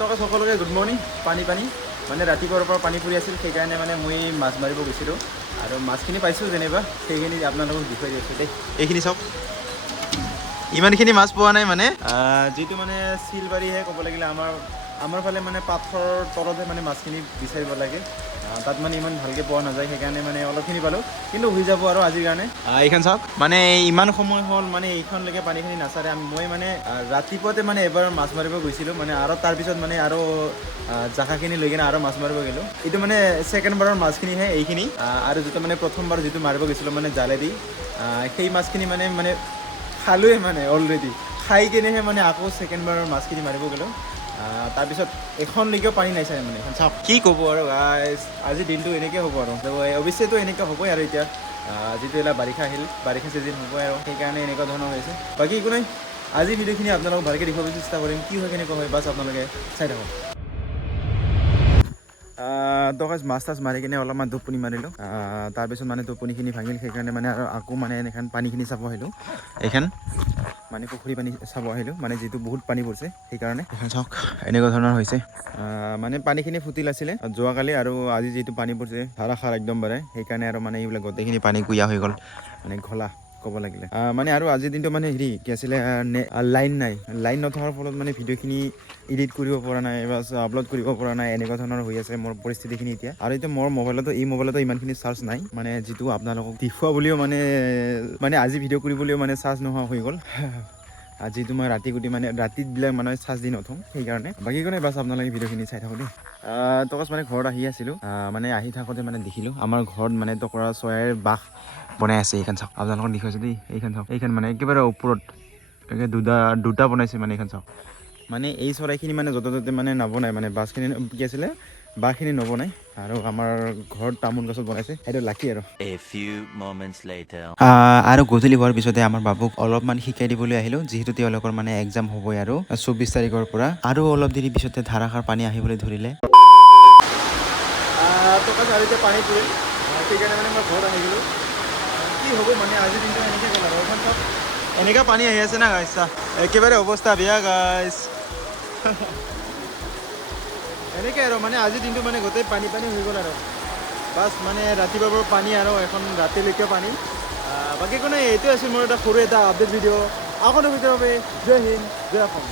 টকা সকলোকে good morning. পানী মানে ৰাতিপুৱাৰ পৰা পানী পৰি আছিল, সেইকাৰণে মানে মই মাছ মাৰিব গৈছিলোঁ আৰু মাছখিনি পাইছোঁ যেনিবা, সেইখিনি আপোনালোকক দেখুৱাই দি আছোঁ দেই। এইখিনি চাওক, ইমানখিনি মাছ পোৱা নাই মানে, যিটো মানে চিলবাৰীহে ক'ব লাগিলে আমাৰ ফালে মানে পাথৰৰ তলতহে মানে মাছখিনি বিচাৰিব লাগে, তাত মানে ইমান ভালকৈ পোৱা নাযায়, সেইকাৰণে মানে অলপখিনি পালোঁ, কিন্তু হৈ যাব আৰু আজিৰ কাৰণে। এইখন চাওক, মানে ইমান সময় হ'ল মানে এইখনলৈকে পানীখিনি নাচাৰে। মই মানে ৰাতিপুৱাতে মানে এবাৰ মাছ মাৰিব গৈছিলোঁ মানে, আৰু তাৰপিছত মানে আৰু জাখাখিনি লৈ কিনে আৰু মাছ মাৰিব গ'লোঁ। এইটো মানে ছেকেণ্ড বাৰৰ মাছখিনিহে এইখিনি, আৰু যিটো মানে প্ৰথমবাৰ যিটো মাৰিব গৈছিলোঁ মানে জালেদি, সেই মাছখিনি মানে খালোৱে মানে অলৰেডি, খাই কিনেহে মানে আকৌ ছেকেণ্ড বাৰৰ মাছখিনি মাৰিব গ'লোঁ। তাৰপিছত এখনলৈকেও পানী নাই চাগে মানে, এখন চাওক। কি ক'ব আৰু গাইছ, আজিৰ দিনটো এনেকৈ হ'ব আৰু অৱশ্যেতো এনেকৈ হ'বই আৰু এতিয়া যিটো এটা বাৰিষা আহিল, বাৰিষা চিজন হ'বই আৰু সেইকাৰণে এনেকুৱা ধৰণৰ হৈছে। বাকী একো নাই, আজি ভিডিঅ'খিনি আপোনালোকক ভালকৈ দেখুৱাবলৈ চেষ্টা কৰিম, কি হয় কেনেকুৱা হয়, বাছ আপোনালোকে চাই থাকক। তো মাছ তাছ মাৰি কিনে অলপমান টোপনি মাৰিলোঁ, তাৰপিছত মানে টোপনিখিনি ভাঙিল, সেইকাৰণে মানে আৰু আকৌ মানে এনেখন পানীখিনি চাব আহিলোঁ। এইখন মানে পুখুৰী পানী চাব আহিলোঁ, মানে যিটো বহুত পানী পৰিছে সেইকাৰণে। এইখন চাওক এনেকুৱা ধৰণৰ হৈছে, মানে পানীখিনি ফুটিল আছিলে যোৱাকালি, আৰু আজি যিটো পানী পৰিছে ধাৰাসাৰ একদম বাৰে, সেইকাৰণে আৰু মানে এইবিলাক গোটেইখিনি পানী কুয়া হৈ গ'ল, মানে ঘোলা ক'ব লাগিলে। মানে আৰু আজিৰ দিনটো মানে হেৰি কি আছিলে, লাইন নাই, লাইন নথকাৰ ফলত মানে ভিডিঅ'খিনি এডিট কৰিব পৰা নাই বা আপলোড কৰিব পৰা নাই, এনেকুৱা ধৰণৰ হৈ আছে মোৰ পৰিস্থিতিখিনি এতিয়া। আৰু এতিয়া মোৰ মোবাইলতো ইমানখিনি চাৰ্জ নাই, মানে যিটো আপোনালোকক দেখুওৱা বুলিও মানে আজি ভিডিঅ' কৰিবলৈও মানে চাৰ্জ নোহোৱা হৈ গ'ল। যিটো মই ৰাতিবিলাক মানে চাৰ্জ দি নথওঁ, সেইকাৰণে। বাকী একো নাই, বাছ আপোনালোকে ভিডিঅ'খিনি চাই থাকোঁ দেই। মানে ঘৰত আহি আছিলোঁ, মানে আহি থাকোঁতে মানে দেখিলোঁ আমাৰ ঘৰত মানে টকৰা চৰাইৰ বাস বনাই আছে। এইখন চাওক, আপোনালোকক দেখুৱাইছোঁ দেই, এইখন চাওক, এইখন মানে একেবাৰে ওপৰত দুটা বনাইছে মানে, এইখন চাওক। মানে এই চৰাইখিনি মানে য'তে ত'তে মানে নবনায়, মানে বাছখিনি কি আছিলে, বাঁহখিনি নবনায়, আৰু আমাৰ ঘৰত তামোল গছত বনাইছে, সেইটো লাকি আৰু। আৰু গধূলি হোৱাৰ পিছতে আমাৰ বাবুক অলপমান শিকাই দিবলৈ আহিলোঁ, যিহেতু তেওঁলোকৰ মানে এক্সাম হ'বই আৰু 24 তাৰিখৰ পৰা, আৰু অলপ দেৰি পিছতে ধাৰাসাৰ পানী আহিবলৈ ধৰিলে। আৰু এতিয়া পানী পৰিল, সেইকাৰণে মানে মই ঘৰত আহি গ'লোঁ। কি হ'ব মানে আজিৰ দিনটো এনেকৈ গ'ল আৰু। এখন চাওক, এনেকুৱা পানী আহি আছে না গাইছ, একেবাৰে অৱস্থা বেয়া গাইছ। এনেকৈ আৰু মানে আজিৰ দিনটো মানে গোটেই পানী হৈ গ'ল আৰু, বাছ মানে ৰাতিপুৱাৰ পৰা পানী আৰু এখন ৰাতিলৈকে পানী। বাকী একো নাই, এইটোৱে আছিল মোৰ এটা সৰু এটা আপডেট ভিডিঅ'। আকৌ ভিডিঅ' হবে। জয় হিন্দ, জয় অসম।